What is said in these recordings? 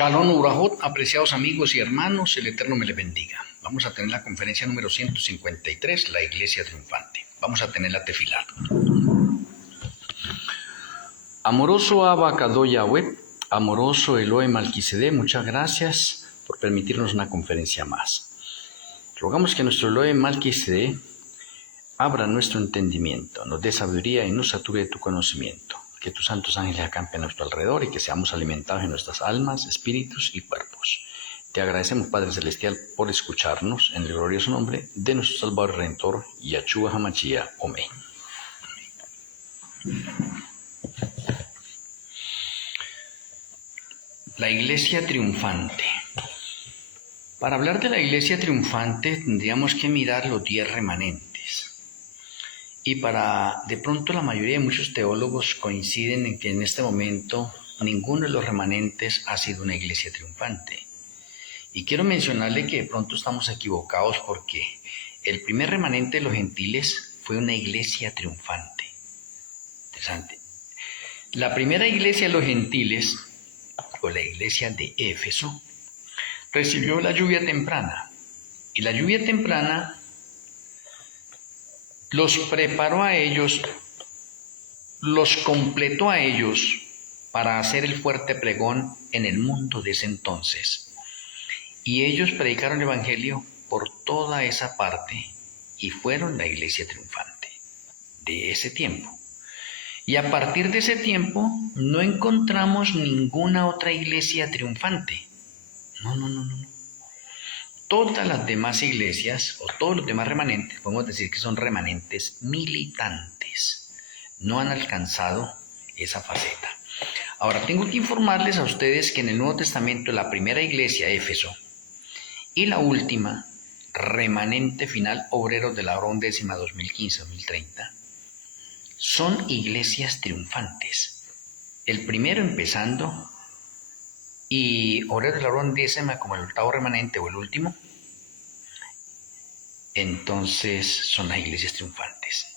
Shalom Urahot, apreciados amigos y hermanos, el Eterno me les bendiga. Vamos a tener la conferencia número 153, la Iglesia Triunfante. Vamos a tener la tefilá. Amoroso Abba Kadosh Yahweh, amoroso Elohe Malquisedec, muchas gracias por permitirnos una conferencia más. Rogamos que nuestro Elohe Malquisedec abra nuestro entendimiento, nos dé sabiduría y nos sature de tu conocimiento. Que tus santos ángeles acampen a nuestro alrededor y que seamos alimentados en nuestras almas, espíritus y cuerpos. Te agradecemos, Padre Celestial, por escucharnos en el glorioso nombre de nuestro Salvador y Redentor, Yahshua HaMashiach. Amén. La Iglesia Triunfante. Para hablar de la Iglesia Triunfante tendríamos que mirar los 10 remanentes. Y de pronto la mayoría de muchos teólogos coinciden en que en este momento ninguno de los remanentes ha sido una iglesia triunfante. Y quiero mencionarle que de pronto estamos equivocados porque el primer remanente de los gentiles fue una iglesia triunfante. Interesante. La primera iglesia de los gentiles, o la iglesia de Éfeso, recibió la lluvia temprana. Y la lluvia temprana los preparó a ellos, los completó a ellos para hacer el fuerte pregón en el mundo de ese entonces. Y ellos predicaron el evangelio por toda esa parte y fueron la iglesia triunfante de ese tiempo. Y a partir de ese tiempo no encontramos ninguna otra iglesia triunfante. No. Todas las demás iglesias, o todos los demás remanentes, podemos decir que son remanentes militantes. No han alcanzado esa faceta. Ahora, tengo que informarles a ustedes que en el Nuevo Testamento la primera iglesia, Éfeso, y la última, remanente final, obreros de la hora 11 2015-2030, son iglesias triunfantes. El primero empezando, y obreros de la hora 10 como el octavo remanente o el último, entonces son las iglesias triunfantes.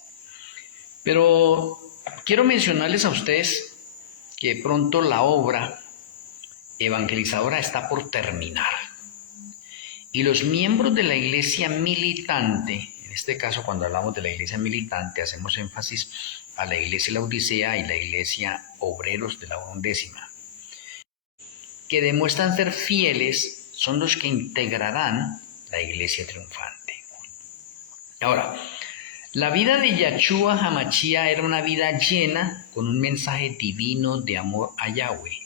Pero quiero mencionarles a ustedes que pronto la obra evangelizadora está por terminar. Y los miembros de la iglesia militante, en este caso cuando hablamos de la iglesia militante, hacemos énfasis a la iglesia Laodicea y la iglesia obreros de la hora 11, que demuestran ser fieles, son los que integrarán la iglesia triunfante. Ahora, la vida de Yahshua HaMashiach era una vida llena con un mensaje divino de amor a Yahweh.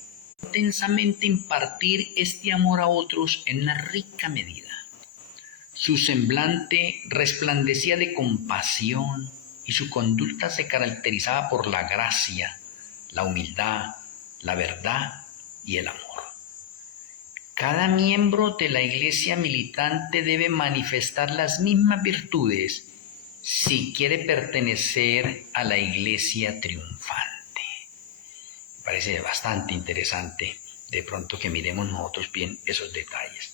Intensamente impartir este amor a otros en una rica medida. Su semblante resplandecía de compasión y su conducta se caracterizaba por la gracia, la humildad, la verdad y el amor. Cada miembro de la iglesia militante debe manifestar las mismas virtudes si quiere pertenecer a la iglesia triunfante. Me parece bastante interesante de pronto que miremos nosotros bien esos detalles.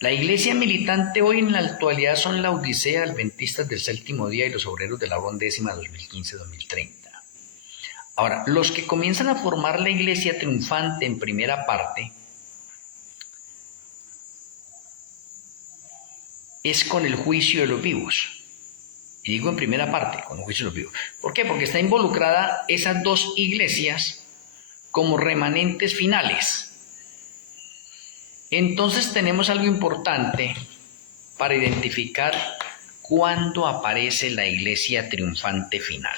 La iglesia militante hoy en la actualidad son la Laodicea, Adventistas del Séptimo Día y los obreros de la hora 11 2015-2030. Ahora, los que comienzan a formar la iglesia triunfante en primera parte es con el juicio de los vivos. Y digo en primera parte, con el juicio de los vivos. ¿Por qué? Porque está involucrada esas dos iglesias como remanentes finales. Entonces tenemos algo importante para identificar cuándo aparece la iglesia triunfante final.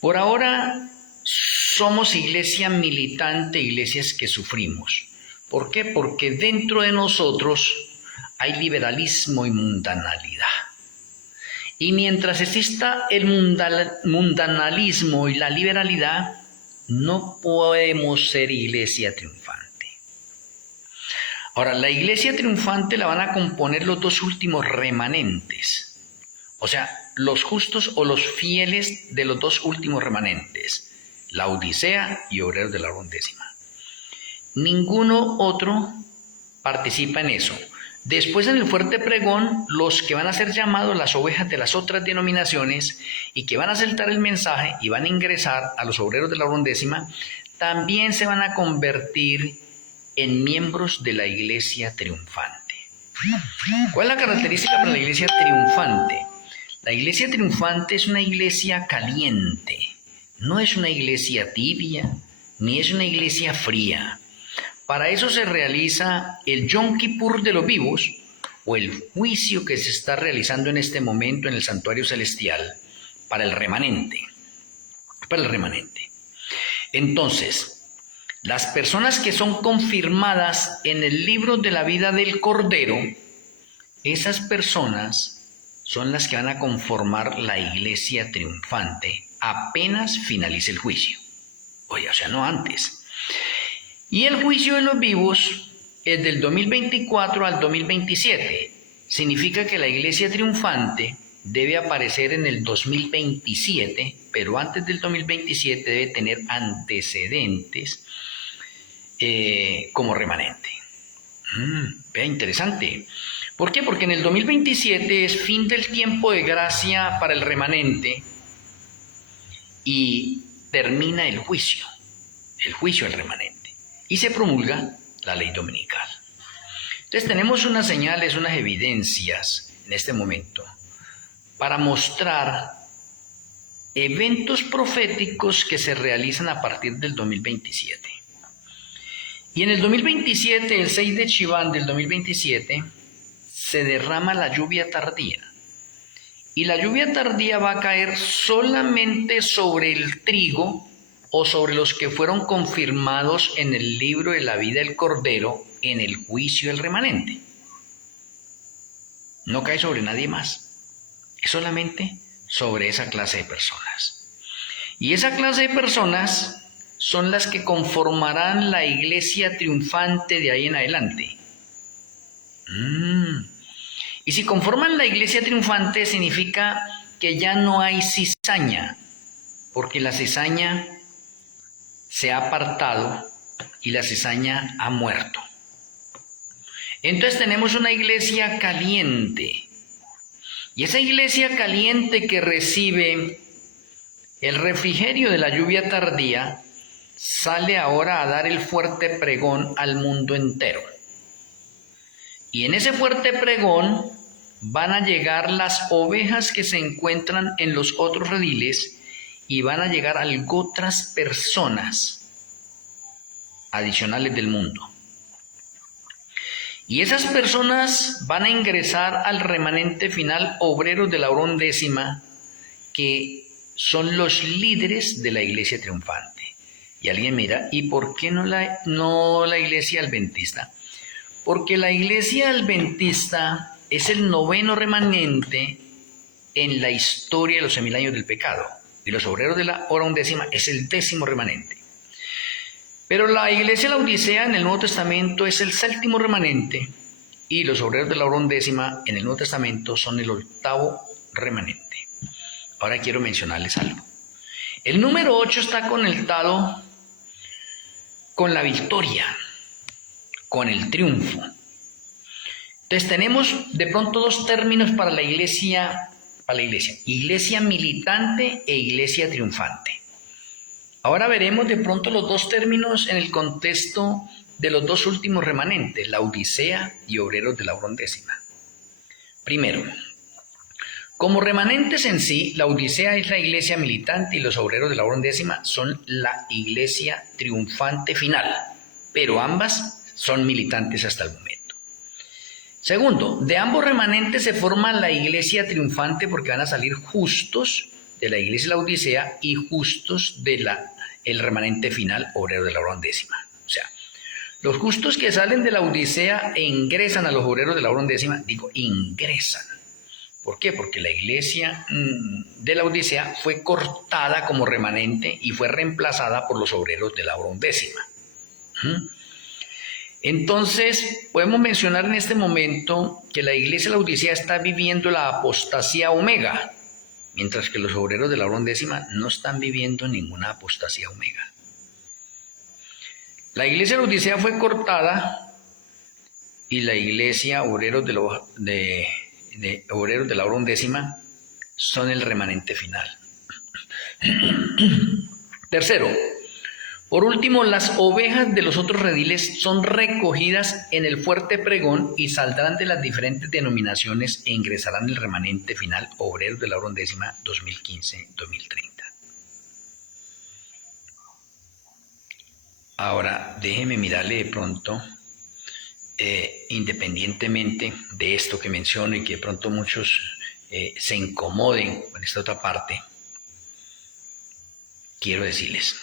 Por ahora somos iglesia militante, iglesias que sufrimos. ¿Por qué? Porque dentro de nosotros hay liberalismo y mundanalidad. Y mientras exista el mundanalismo y la liberalidad, no podemos ser iglesia triunfante. Ahora, la iglesia triunfante la van a componer los dos últimos remanentes. O sea, los justos o los fieles de los dos últimos remanentes. Laodicea y obreros de la hora 11. Ninguno otro participa en eso. Después en el fuerte pregón, los que van a ser llamados las ovejas de las otras denominaciones y que van a aceptar el mensaje y van a ingresar a los obreros de la hora 11, también se van a convertir en miembros de la iglesia triunfante. ¿Cuál es la característica para la iglesia triunfante? La iglesia triunfante es una iglesia caliente, no es una iglesia tibia, ni es una iglesia fría. Para eso se realiza el Yom Kippur de los vivos, o el juicio que se está realizando en este momento en el santuario celestial para el remanente. Para el remanente. Entonces, las personas que son confirmadas en el libro de la vida del Cordero, esas personas son las que van a conformar la iglesia triunfante apenas finalice el juicio. Oye, o sea, no antes. Y el juicio de los vivos es del 2024 al 2027. Significa que la iglesia triunfante debe aparecer en el 2027, pero antes del 2027 debe tener antecedentes como remanente. Vea, interesante. ¿Por qué? Porque en el 2027 es fin del tiempo de gracia para el remanente y termina el juicio del remanente, y se promulga la ley dominical. Entonces tenemos unas señales, unas evidencias en este momento para mostrar eventos proféticos que se realizan a partir del 2027. Y en el 2027, el 6 de Chiván del 2027, se derrama la lluvia tardía. Y la lluvia tardía va a caer solamente sobre el trigo o sobre los que fueron confirmados en el libro de la vida del Cordero en el juicio del remanente. No cae sobre nadie más. Es solamente sobre esa clase de personas. Y esa clase de personas son las que conformarán la iglesia triunfante de ahí en adelante. Y si conforman la iglesia triunfante, significa que ya no hay cizaña, porque la cizaña se ha apartado y la cizaña ha muerto. Entonces tenemos una iglesia caliente. Y esa iglesia caliente que recibe el refrigerio de la lluvia tardía sale ahora a dar el fuerte pregón al mundo entero. Y en ese fuerte pregón van a llegar las ovejas que se encuentran en los otros rediles y van a llegar otras personas adicionales del mundo. Y esas personas van a ingresar al remanente final obreros de la hora undécima, que son los líderes de la iglesia triunfante. Y alguien mira, ¿y por qué no la iglesia adventista? Porque la iglesia adventista es el noveno remanente en la historia de los 1000 años del pecado. Y los obreros de la hora undécima es el 10º remanente. Pero la iglesia de la Odisea en el Nuevo Testamento es el 7º remanente, y los obreros de la hora undécima en el Nuevo Testamento son el 8º remanente. Ahora quiero mencionarles algo. El número 8 está conectado con la victoria, con el triunfo. Entonces tenemos de pronto dos términos para la iglesia, iglesia militante e iglesia triunfante. Ahora veremos de pronto los dos términos en el contexto de los dos últimos remanentes, la Odisea y obreros de la hora undécima. Primero, como remanentes en sí, la Odisea es la iglesia militante y los obreros de la hora undécima son la iglesia triunfante final, pero ambas son militantes hasta el momento. Segundo, de ambos remanentes se forma la iglesia triunfante porque van a salir justos de la iglesia de la Odisea y justos de el remanente final, obrero de la hora undécima. O sea, los justos que salen de la Odisea e ingresan a los obreros de la hora undécima, ingresan. ¿Por qué? Porque la iglesia de la Odisea fue cortada como remanente y fue reemplazada por los obreros de la hora undécima. Entonces, podemos mencionar en este momento que la iglesia de la Odisea está viviendo la apostasía omega, mientras que los obreros de la hora undécima no están viviendo ninguna apostasía omega. La iglesia de la Odisea fue cortada y la iglesia obreros de la hora undécima son el remanente final. Tercero, Por último, las ovejas de los otros rediles son recogidas en el fuerte pregón y saldrán de las diferentes denominaciones e ingresarán el remanente final, obreros de la hora 11, 2015-2030. Ahora, déjeme mirarle de pronto, independientemente de esto que menciono y que de pronto muchos se incomoden con esta otra parte, quiero decirles,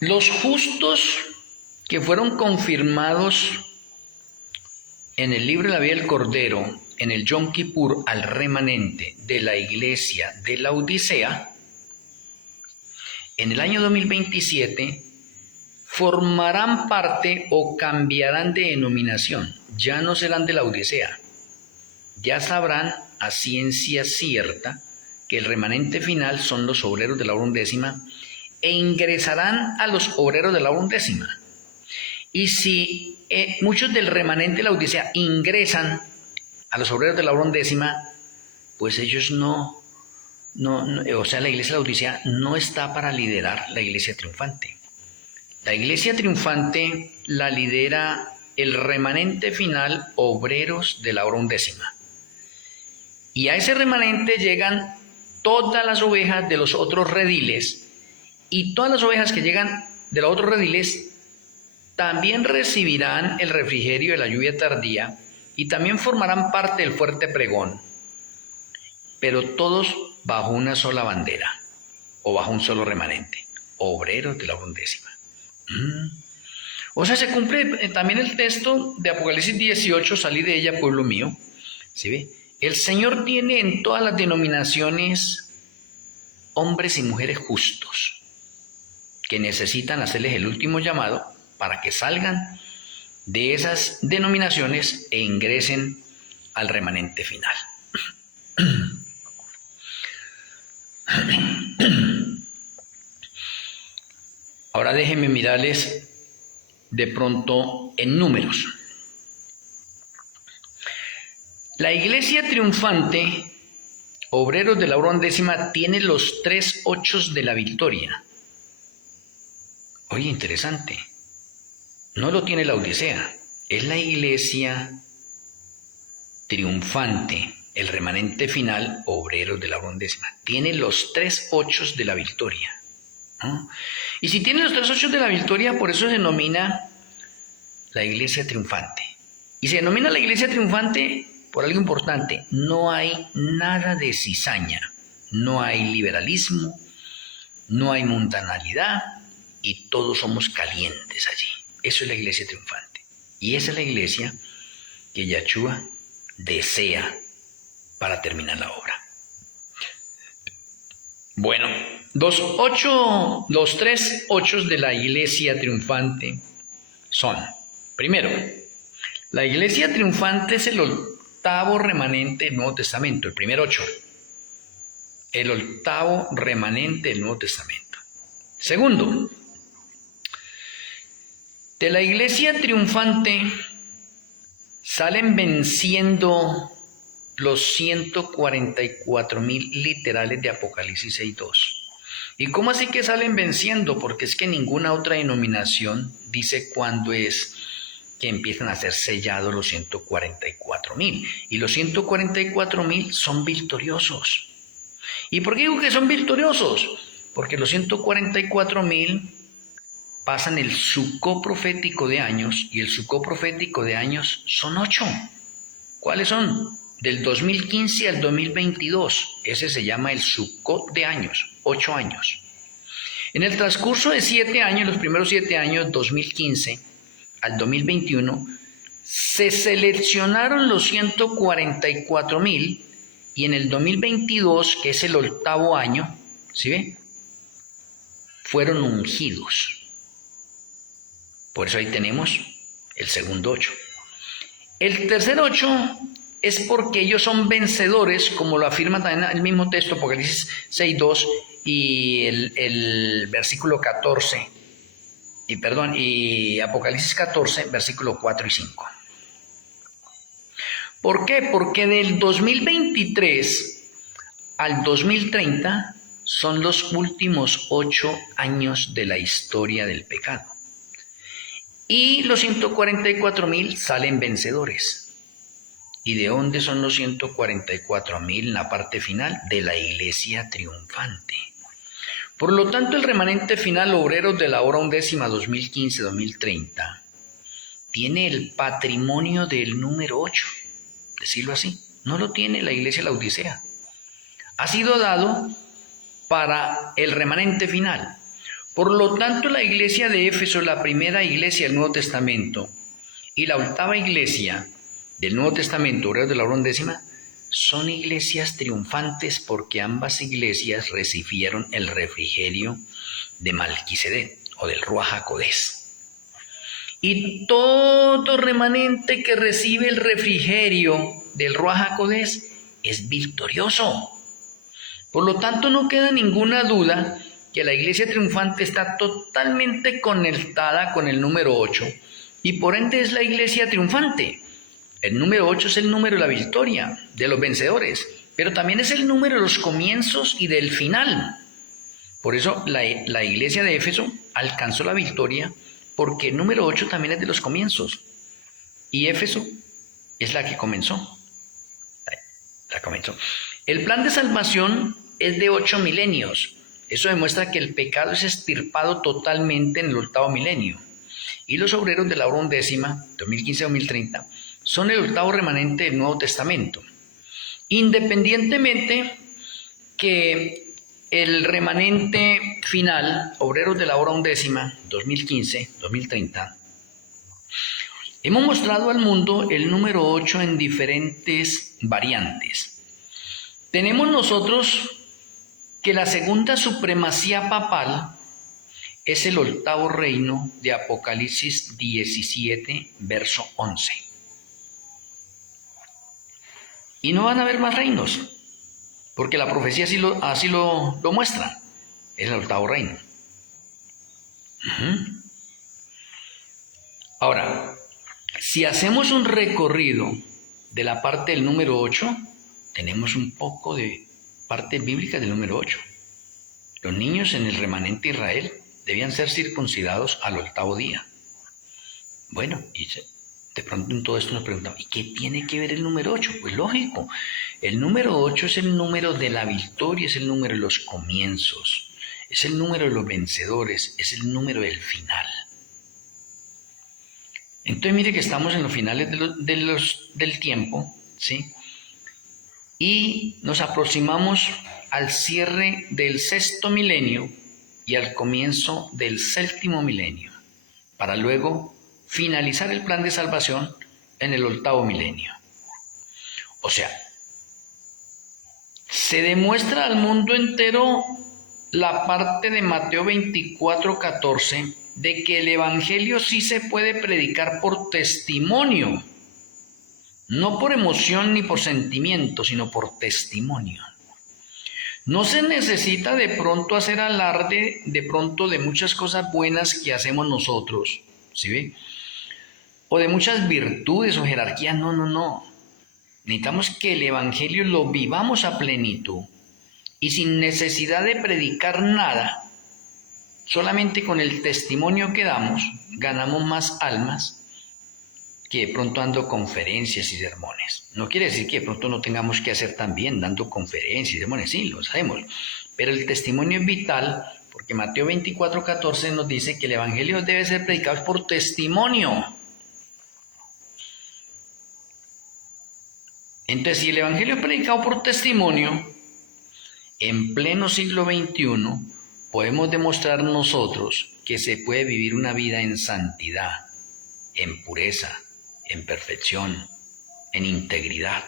los justos que fueron confirmados en el libro de la vida del Cordero, en el Yom Kippur, al remanente de la iglesia de la Odisea, en el año 2027 formarán parte o cambiarán de denominación. Ya no serán de la Odisea. Ya sabrán a ciencia cierta que el remanente final son los obreros de la hora 11 e ingresarán a los obreros de la hora 11. Y si muchos del remanente de la Odisea ingresan a los obreros de la hora 11, pues ellos o sea, la iglesia de la Odisea no está para liderar la iglesia triunfante. La iglesia triunfante la lidera el remanente final, obreros de la hora 11. Y a ese remanente llegan todas las ovejas de los otros rediles, y todas las ovejas que llegan de los otros rediles también recibirán el refrigerio de la lluvia tardía y también formarán parte del fuerte pregón, pero todos bajo una sola bandera o bajo un solo remanente, obreros de la hora 11. O sea, se cumple también el texto de Apocalipsis 18, salí de ella, pueblo mío. ¿Sí ve? El Señor tiene en todas las denominaciones hombres y mujeres justos que necesitan hacerles el último llamado para que salgan de esas denominaciones e ingresen al remanente final. Ahora déjenme mirarles de pronto en números. La iglesia triunfante, obreros de la hora 11, tiene los 3 ochos de la victoria. Oye, interesante. No lo tiene la Odisea. Es la iglesia triunfante, el remanente final, obreros de la hora 11. Tiene los 3 ochos de la victoria. ¿No? Y si tiene los 3 ochos de la victoria, por eso se denomina la iglesia triunfante. Y se denomina la iglesia triunfante por algo importante. No hay nada de cizaña, no hay liberalismo, no hay mundanalidad y todos somos calientes allí. Eso es la iglesia triunfante. Y esa es la iglesia que Yahshua desea para terminar la obra. Bueno, los 3 ochos de la iglesia triunfante son, primero, la iglesia triunfante es el octavo remanente del Nuevo Testamento, el primer 8, el octavo remanente del Nuevo Testamento. Segundo, de la iglesia triunfante salen venciendo los 144,000 literales de Apocalipsis 6:2. ¿Y cómo así que salen venciendo? Porque es que ninguna otra denominación dice cuándo es que empiezan a ser sellados los 144,000. Y los 144,000 son victoriosos. ¿Y por qué digo que son victoriosos? Porque los 144,000 pasan el Sukkot profético de años, y el Sukkot profético de años son 8. ¿Cuáles son? Del 2015 al 2022. Ese se llama el Sukkot de años, 8 años. En el transcurso de 7 años, los primeros 7 años, 2015 al 2021, se seleccionaron los 144,000 y en el 2022, que es el octavo año, ¿sí ve? Fueron ungidos. Por eso ahí tenemos el segundo 8. El tercer 8 es porque ellos son vencedores, como lo afirma también el mismo texto, Apocalipsis 6:2 y el versículo 14, y Apocalipsis 14, versículo 4 y 5. ¿Por qué? Porque del 2023 al 2030 son los últimos 8 años de la historia del pecado. Y los 144.000 salen vencedores. ¿Y de dónde son los 144.000 en la parte final? De la iglesia triunfante. Por lo tanto, el remanente final, obreros de la hora undécima 2015-2030, tiene el patrimonio del número 8, decirlo así. No lo tiene la iglesia de la Odisea. Ha sido dado para el remanente final. Por lo tanto, la iglesia de Éfeso, la primera iglesia del Nuevo Testamento, y la octava iglesia del Nuevo Testamento, obreros de la hora undécima, son iglesias triunfantes porque ambas iglesias recibieron el refrigerio de Malquisedec o del Ruach HaKodesh. Y todo remanente que recibe el refrigerio del Ruach HaKodesh es victorioso. Por lo tanto, no queda ninguna duda que la iglesia triunfante está totalmente conectada con el número 8 y por ende es la iglesia triunfante. El número 8 es el número de la victoria, de los vencedores, pero también es el número de los comienzos y del final. Por eso la iglesia de Éfeso alcanzó la victoria, porque el número 8 también es de los comienzos. Y Éfeso es la que comenzó. La comenzó. El plan de salvación es de 8 milenios. Eso demuestra que el pecado es extirpado totalmente en el octavo milenio. Y los obreros de la hora undécima, 2015-2030, son el octavo remanente del Nuevo Testamento. Independientemente que el remanente final, obreros de la hora undécima, 2015-2030, hemos mostrado al mundo el número 8 en diferentes variantes. Tenemos nosotros que la segunda supremacía papal es el octavo reino de Apocalipsis 17, verso 11. Y no van a haber más reinos, porque la profecía así lo muestra. Es el octavo reino. Ahora, si hacemos un recorrido de la parte del número 8, tenemos un poco de parte bíblica del número 8. Los niños en el remanente Israel debían ser circuncidados al octavo día. Bueno, y de pronto en todo esto nos preguntamos, ¿y qué tiene que ver el número 8? Pues lógico, el número 8 es el número de la victoria, es el número de los comienzos, es el número de los vencedores, es el número del final. Entonces mire que estamos en los finales del tiempo, ¿sí? Y nos aproximamos al cierre del sexto milenio y al comienzo del séptimo milenio, para luego finalizar el plan de salvación en el octavo milenio. O sea, se demuestra al mundo entero la parte de Mateo 24:14 de que el evangelio sí se puede predicar por testimonio, no por emoción ni por sentimiento, sino por testimonio. No se necesita de pronto hacer alarde de muchas cosas buenas que hacemos nosotros, ¿sí ve? O de muchas virtudes o jerarquías, no. Necesitamos que el evangelio lo vivamos a plenitud y sin necesidad de predicar nada, solamente con el testimonio que damos, ganamos más almas que de pronto dando conferencias y sermones. No quiere decir que de pronto no tengamos que hacer también dando conferencias y sermones, sí, lo sabemos, pero el testimonio es vital porque Mateo 24:14 nos dice que el evangelio debe ser predicado por testimonio. Entonces, si el evangelio es predicado por testimonio, en pleno siglo XXI podemos demostrar nosotros que se puede vivir una vida en santidad, en pureza, en perfección, en integridad.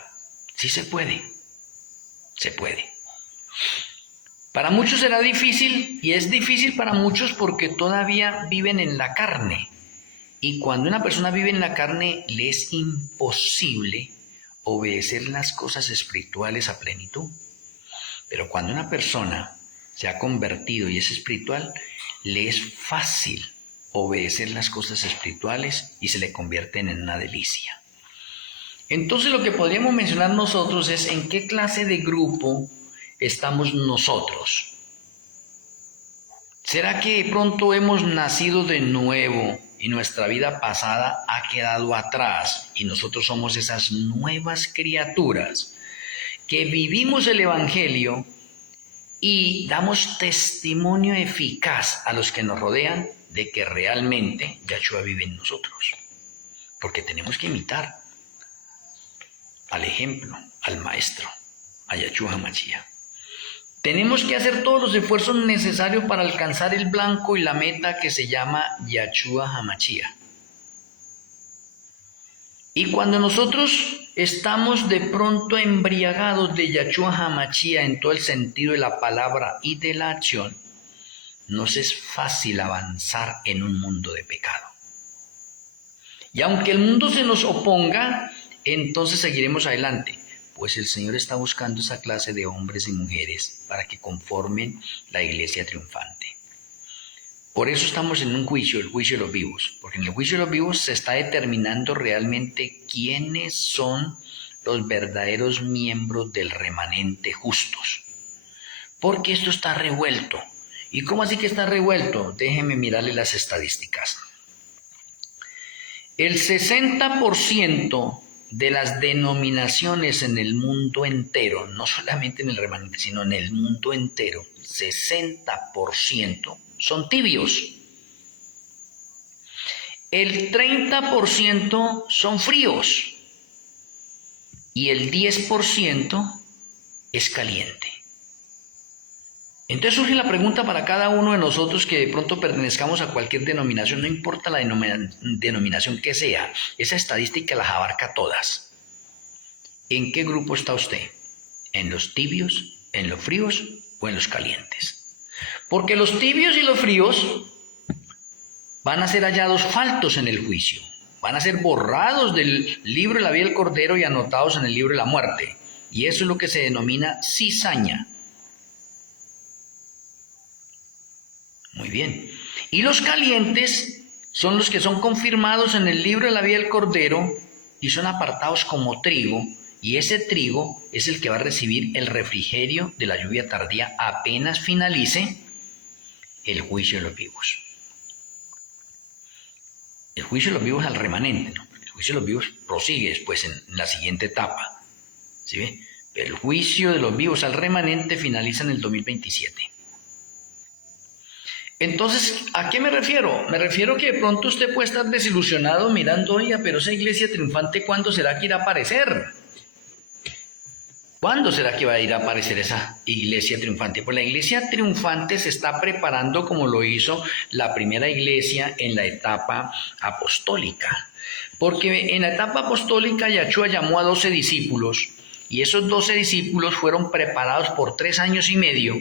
Sí se puede, se puede. Para muchos será difícil, y es difícil para muchos porque todavía viven en la carne. Y cuando una persona vive en la carne, le es imposible obedecer las cosas espirituales a plenitud. Pero cuando una persona se ha convertido y es espiritual, le es fácil obedecer las cosas espirituales y se le convierten en una delicia. Entonces lo que podríamos mencionar nosotros es en qué clase de grupo estamos nosotros. ¿Será que de pronto hemos nacido de nuevo y nuestra vida pasada ha quedado atrás y nosotros somos esas nuevas criaturas que vivimos el Evangelio y damos testimonio eficaz a los que nos rodean de que realmente Yahshua vive en nosotros? Porque tenemos que imitar al ejemplo, al Maestro, a Yahshua HaMashiach. Tenemos que hacer todos los esfuerzos necesarios para alcanzar el blanco y la meta que se llama Yahshua HaMashiach. Y cuando nosotros estamos de pronto embriagados de Yahshua HaMashiach en todo el sentido de la palabra y de la acción, nos es fácil avanzar en un mundo de pecado. Y aunque el mundo se nos oponga, entonces seguiremos adelante, pues el Señor está buscando esa clase de hombres y mujeres para que conformen la iglesia triunfante. Por eso estamos en un juicio, el juicio de los vivos, porque en el juicio de los vivos se está determinando realmente quiénes son los verdaderos miembros del remanente justos. Porque esto está revuelto. ¿Y cómo así que está revuelto? Déjenme mirarle las estadísticas. El 60% de las denominaciones en el mundo entero, no solamente en el remanente, sino en el mundo entero, 60% son tibios. El 30% son fríos y el 10% es caliente. Entonces surge la pregunta para cada uno de nosotros que de pronto pertenezcamos a cualquier denominación, no importa la denominación que sea, esa estadística las abarca todas. ¿En qué grupo está usted? ¿En los tibios, en los fríos o en los calientes? Porque los tibios y los fríos van a ser hallados faltos en el juicio, van a ser borrados del libro de la vida del Cordero y anotados en el libro de la muerte. Y eso es lo que se denomina cizaña. Muy bien. Y los calientes son los que son confirmados en el libro de la vida del Cordero y son apartados como trigo, y ese trigo es el que va a recibir el refrigerio de la lluvia tardía apenas finalice el juicio de los vivos. El juicio de los vivos al remanente, ¿no? El juicio de los vivos prosigue después en la siguiente etapa, ¿sí ve? Pero el juicio de los vivos al remanente finaliza en el 2027. Entonces, ¿a qué me refiero? Me refiero que de pronto usted puede estar desilusionado mirando, oiga, pero esa iglesia triunfante, ¿cuándo será que irá a aparecer? ¿Cuándo será que va a ir a aparecer esa iglesia triunfante? Pues la iglesia triunfante se está preparando como lo hizo la primera iglesia en la etapa apostólica. Porque en la etapa apostólica Yahshua llamó a 12 discípulos y esos 12 discípulos fueron preparados por 3 años y medio.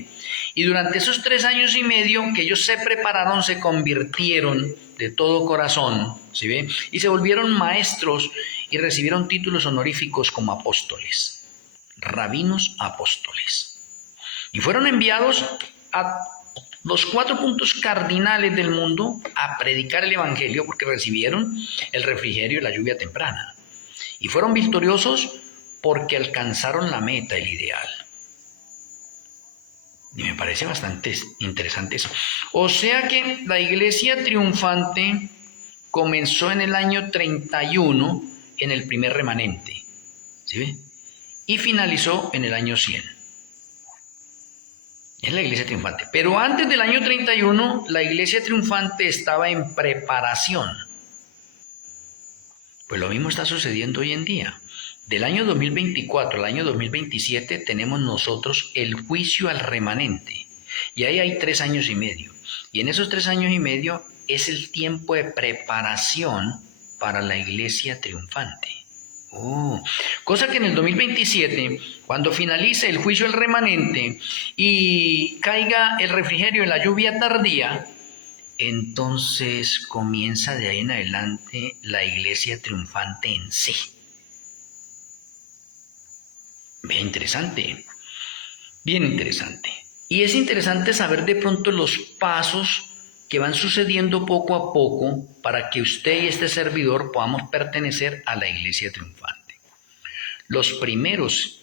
Y durante esos 3 años y medio que ellos se prepararon, se convirtieron de todo corazón, ¿sí ve? Y se volvieron maestros y recibieron títulos honoríficos como apóstoles, rabinos apóstoles. Y fueron enviados a los 4 puntos cardinales del mundo a predicar el evangelio porque recibieron el refrigerio y la lluvia temprana. Y fueron victoriosos porque alcanzaron la meta, el ideal. Y me parece bastante interesante eso. O sea que la iglesia triunfante comenzó en el año 31 en el primer remanente, ¿sí ve? Y finalizó en el año 100. Es la iglesia triunfante. Pero antes del año 31, la iglesia triunfante estaba en preparación. Pues lo mismo está sucediendo hoy en día. Del año 2024 al año 2027 tenemos nosotros el juicio al remanente. Y ahí hay 3 años y medio. Y en esos 3 años y medio es el tiempo de preparación para la iglesia triunfante. Cosa que en el 2027, cuando finalice el juicio al remanente y caiga el refrigerio en la lluvia tardía, entonces comienza de ahí en adelante la iglesia triunfante en sí. Bien interesante, bien interesante. Y es interesante saber de pronto los pasos que van sucediendo poco a poco para que usted y este servidor podamos pertenecer a la iglesia triunfante. Los primeros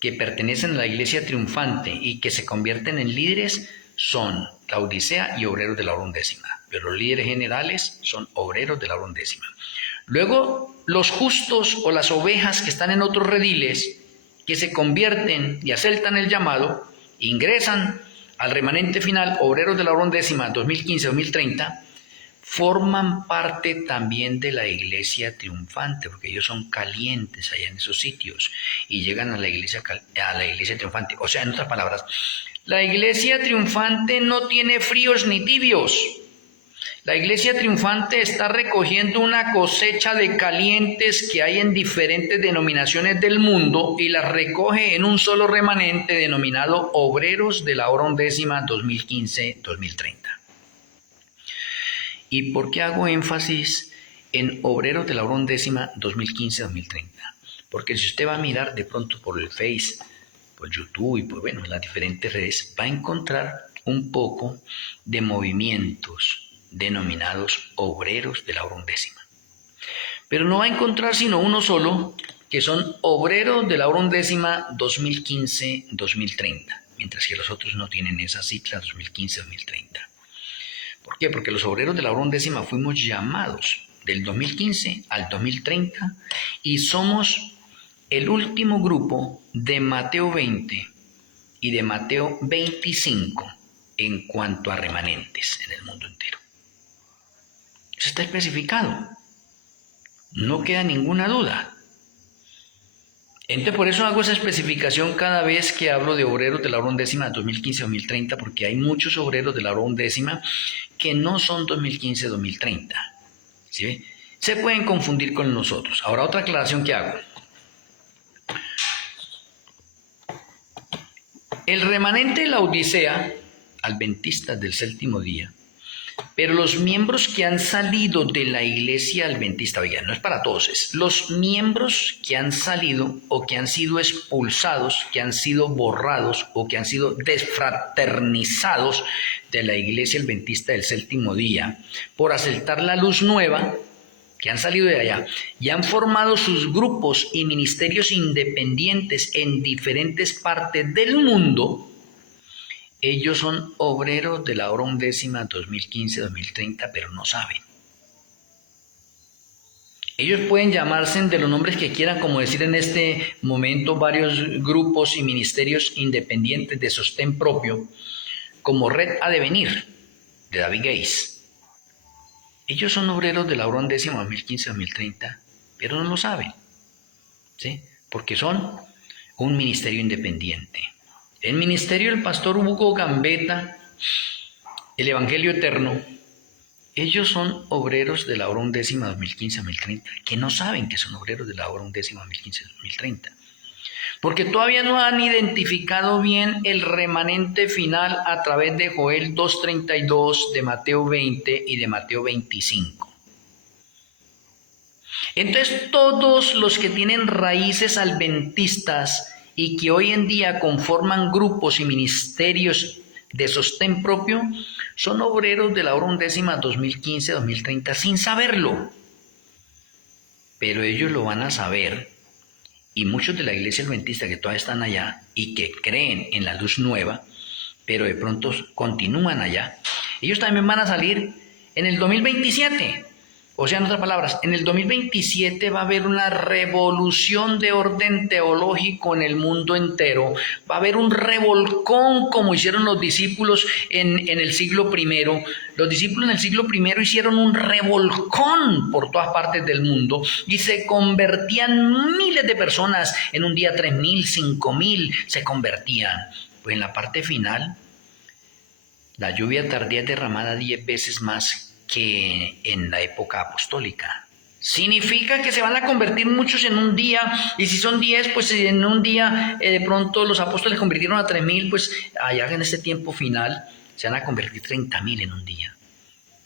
que pertenecen a la iglesia triunfante y que se convierten en líderes son la Odisea y obreros de la hora undécima, pero los líderes generales son obreros de la hora undécima. Luego, los justos o las ovejas que están en otros rediles, que se convierten y aceptan el llamado, ingresan al remanente final, obreros de la hora undécima 2015-2030, forman parte también de la iglesia triunfante, porque ellos son calientes allá en esos sitios y llegan a la iglesia triunfante. O sea, en otras palabras, la iglesia triunfante no tiene fríos ni tibios. La iglesia triunfante está recogiendo una cosecha de calientes que hay en diferentes denominaciones del mundo y las recoge en un solo remanente denominado Obreros de la Hora Undécima 2015-2030. ¿Y por qué hago énfasis en Obreros de la Hora Undécima 2015-2030? Porque si usted va a mirar de pronto por el Face, por YouTube y por las diferentes redes, va a encontrar un poco de movimientos denominados obreros de la hora undécima. Pero no va a encontrar sino uno solo, que son obreros de la hora undécima 2015-2030, mientras que los otros no tienen esa cifra 2015-2030. ¿Por qué? Porque los obreros de la hora undécima fuimos llamados del 2015 al 2030 y somos el último grupo de Mateo 20 y de Mateo 25 en cuanto a remanentes en el mundo entero. Eso está especificado. No queda ninguna duda. Entonces, por eso hago esa especificación cada vez que hablo de obreros de la hora undécima 2015-2030, porque hay muchos obreros de la hora undécima que no son 2015-2030. ¿Sí ve? Se pueden confundir con nosotros. Ahora, otra aclaración que hago. El remanente de la Odisea, adventistas del séptimo día, pero los miembros que han salido de la iglesia adventista, oigan, no es para todos, es los miembros que han salido o que han sido expulsados, que han sido borrados o que han sido desfraternizados de la iglesia adventista del séptimo día por aceptar la luz nueva, que han salido de allá y han formado sus grupos y ministerios independientes en diferentes partes del mundo. Ellos son obreros de la hora undécima 2015-2030, pero no saben. Ellos pueden llamarse de los nombres que quieran, como decir en este momento varios grupos y ministerios independientes de sostén propio, como Red a Devenir, de David Gates. Ellos son obreros de la hora undécima 2015-2030, pero no lo saben, ¿sí? Porque son un ministerio independiente. El ministerio del pastor Hugo Gambetta, el Evangelio Eterno, ellos son obreros de la hora undécima 2015-2030, que no saben que son obreros de la hora undécima 2015-2030, porque todavía no han identificado bien el remanente final a través de Joel 2.32, de Mateo 20 y de Mateo 25. Entonces, todos los que tienen raíces adventistas y que hoy en día conforman grupos y ministerios de sostén propio, son obreros de la hora undécima 2015-2030 sin saberlo. Pero ellos lo van a saber, y muchos de la iglesia adventista que todavía están allá y que creen en la luz nueva, pero de pronto continúan allá, ellos también van a salir en el 2027. O sea, en otras palabras, en el 2027 va a haber una revolución de orden teológico en el mundo entero. Va a haber un revolcón como hicieron los discípulos en el siglo I. Los discípulos en el siglo I hicieron un revolcón por todas partes del mundo y se convertían miles de personas. En un día 3.000, 5.000 se convertían. Pues en la parte final, la lluvia tardía es derramada 10 veces más que en la época apostólica. Significa que se van a convertir muchos en un día, y si son 10, pues en un día de pronto los apóstoles convirtieron a 3.000, pues allá en este tiempo final se van a convertir 30.000 en un día.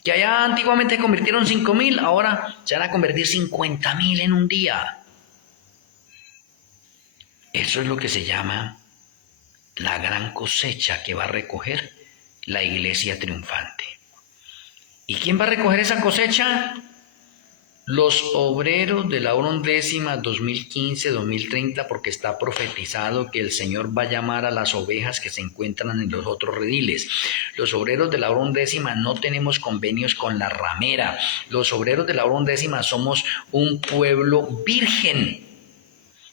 Que allá antiguamente se convirtieron 5.000, ahora se van a convertir 50.000 en un día. Eso es lo que se llama la gran cosecha que va a recoger la iglesia triunfante. ¿Y quién va a recoger esa cosecha? Los obreros de la hora undécima 2015-2030, porque está profetizado que el Señor va a llamar a las ovejas que se encuentran en los otros rediles. Los obreros de la hora undécima no tenemos convenios con la ramera. Los obreros de la hora undécima somos un pueblo virgen.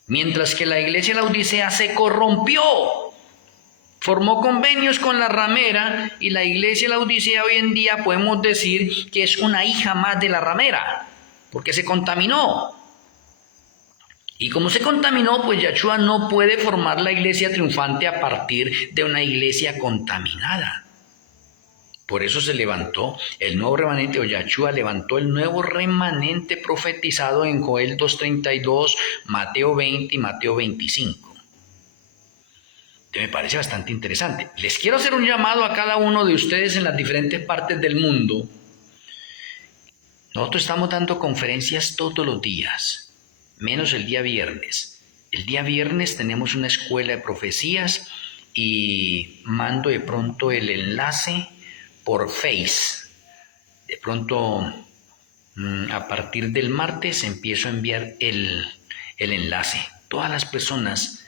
Mientras que la iglesia de la Odisea se corrompió. Formó convenios con la ramera y la iglesia de la Odisea hoy en día podemos decir que es una hija más de la ramera. Porque se contaminó. Y como se contaminó, pues Yahshua no puede formar la iglesia triunfante a partir de una iglesia contaminada. Por eso se levantó el nuevo remanente, o Yahshua levantó el nuevo remanente profetizado en Joel 2:32, Mateo 20 y Mateo 25. Me parece bastante interesante. Les quiero hacer un llamado a cada uno de ustedes en las diferentes partes del mundo. Nosotros estamos dando conferencias todos los días, menos el día viernes. El día viernes tenemos una escuela de profecías y mando de pronto el enlace por Face. De pronto, a partir del martes empiezo a enviar el enlace. Todas las personas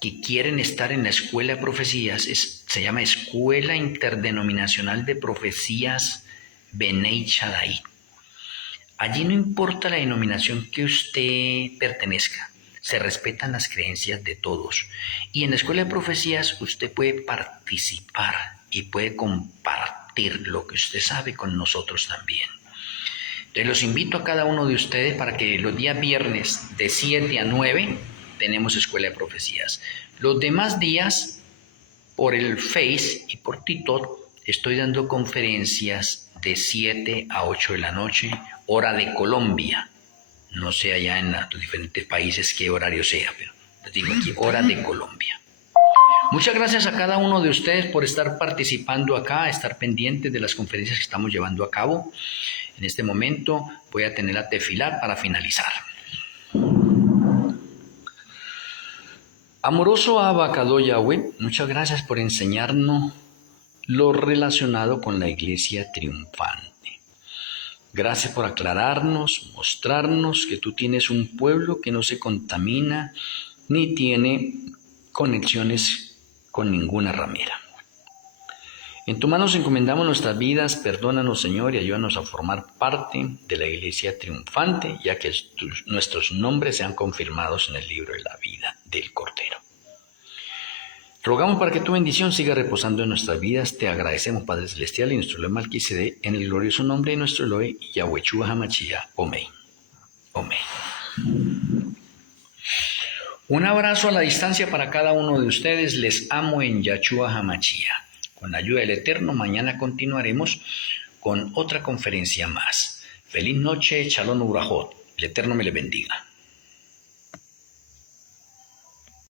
que quieren estar en la escuela de profecías, se llama Escuela Interdenominacional de Profecías Benei Shaddai. Allí no importa la denominación que usted pertenezca, se respetan las creencias de todos. Y en la Escuela de Profecías usted puede participar y puede compartir lo que usted sabe con nosotros también. Entonces los invito a cada uno de ustedes para que los días viernes de 7 a 9 tenemos Escuela de Profecías. Los demás días, por el Face y por TikTok, estoy dando conferencias de 7 a 8 de la noche, hora de Colombia. No sé allá en los diferentes países qué horario sea, pero les digo aquí, hora de Colombia. Muchas gracias a cada uno de ustedes por estar participando acá, estar pendientes de las conferencias que estamos llevando a cabo. En este momento voy a tener la tefilá para finalizar. Amoroso Abacado Yahweh, muchas gracias por enseñarnos lo relacionado con la iglesia triunfante. Gracias por aclararnos, mostrarnos que tú tienes un pueblo que no se contamina ni tiene conexiones con ninguna ramera. En tu mano nos encomendamos nuestras vidas, perdónanos Señor y ayúdanos a formar parte de la iglesia triunfante, ya que nuestros nombres sean confirmados en el libro de la vida del Cordero. Rogamos para que tu bendición siga reposando en nuestras vidas. Te agradecemos, Padre Celestial, y nuestro Elohim Melquisedec, en el glorioso nombre de nuestro Elohim, Yahweh Hamashiach. Amén. Amén. Un abrazo a la distancia para cada uno de ustedes. Les amo en Yahshua Hamashiach. Con la ayuda del Eterno, mañana continuaremos con otra conferencia más. Feliz noche, Shalom Urajot. El Eterno me le bendiga.